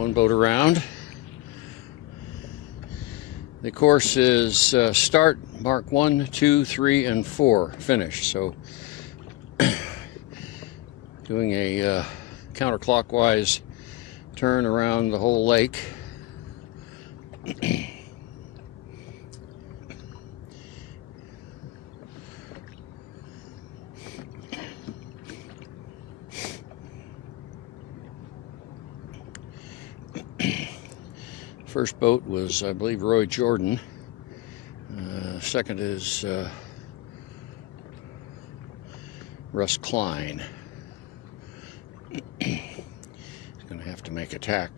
one boat around. The course is start, mark 1, 2, 3, and 4, finish. So doing a counterclockwise turn around the whole lake. First boat was, I believe, Roy Jordan. Second is Russ Klein. He's going to have to make a tack.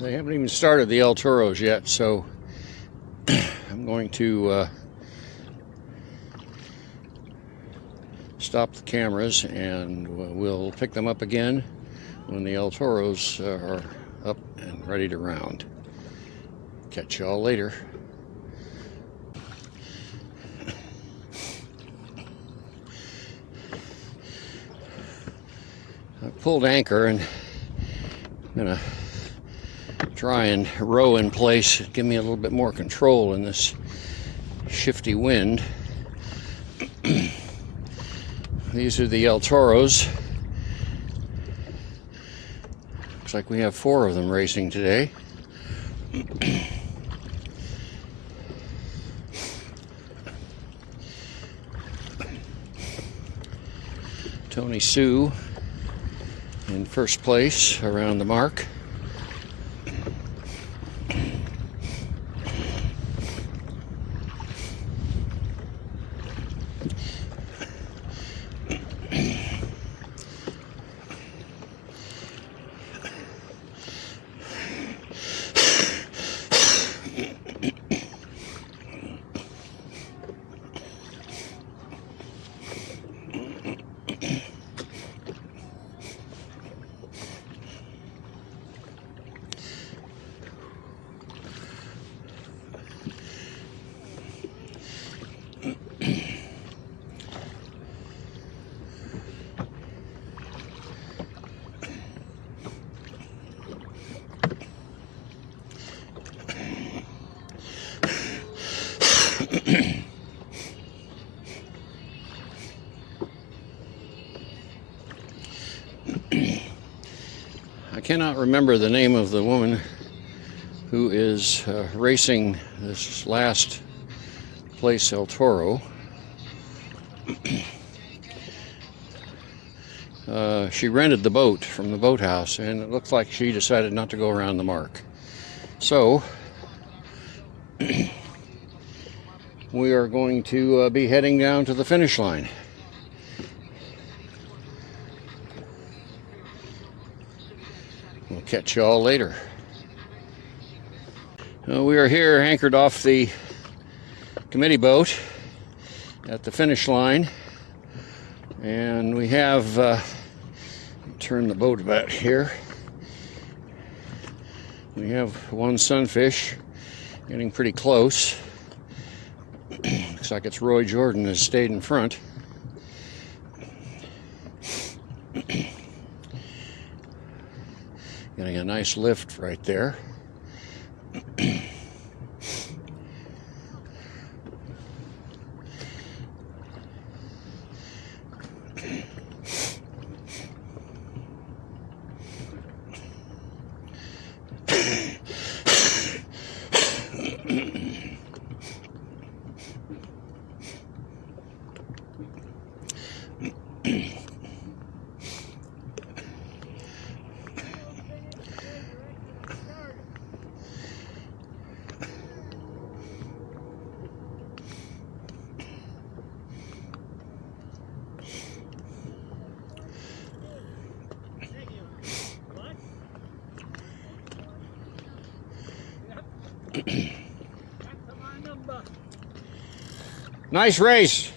They haven't even started the El Toros yet, so I'm going to stop the cameras and we'll pick them up again when the El Toros are up and ready to round. Catch y'all later. I pulled anchor and I'm gonna try and row in place, give me a little bit more control in this shifty wind. These are the El Toros. Looks like we have 4 of them racing today. Tony Sue in first place around the mark. I cannot remember the name of the woman who is racing this last place El Toro. She rented the boat from the boathouse, and it looks like she decided not to go around the mark. So we are going to be heading down to the finish line. We'll catch y'all later. We are here anchored off the committee boat at the finish line, and we have turn the boat about here. We have one Sunfish getting pretty close. Looks like it's Roy Jordan has stayed in front. Getting a nice lift right there. Nice race.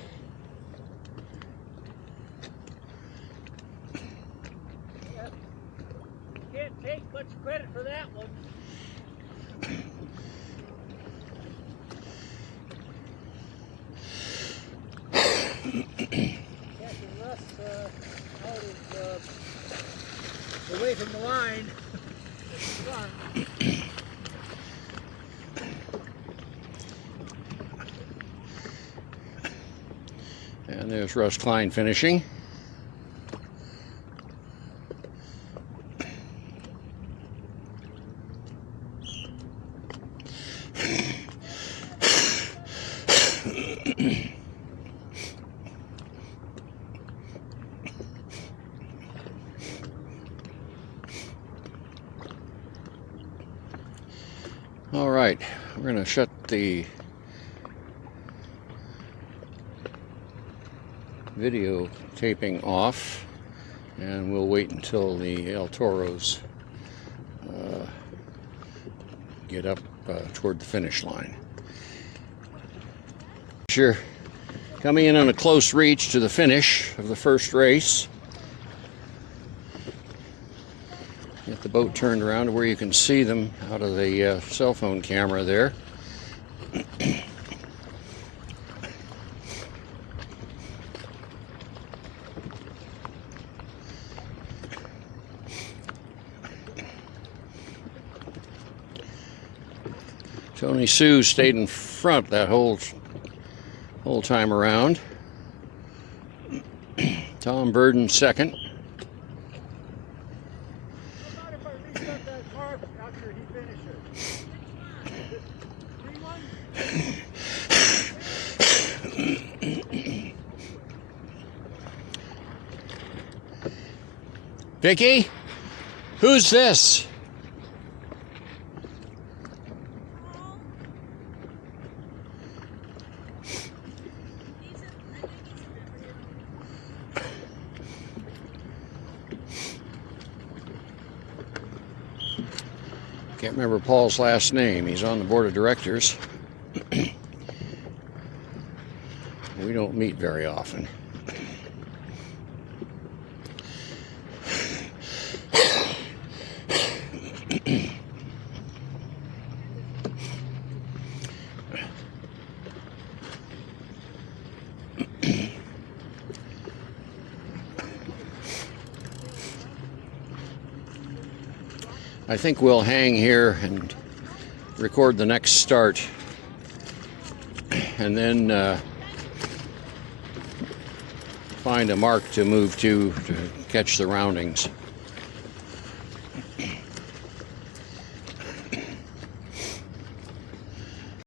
Can't take much credit for that one. Catching Russ out of away from the line. And there's Russ Klein finishing. All right, we're going to shut the video taping off, and we'll wait until the El Toros get up toward the finish line. You're coming in on a close reach to the finish of the first race. Get the boat turned around to where you can see them out of the cell phone camera there. Tony Sue stayed in front that whole time around. Tom Burden second. Vicky, who's this? Can't remember Paul's last name. He's on the board of directors. We don't meet very often. I think we'll hang here and record the next start, and then find a mark to move to catch the roundings.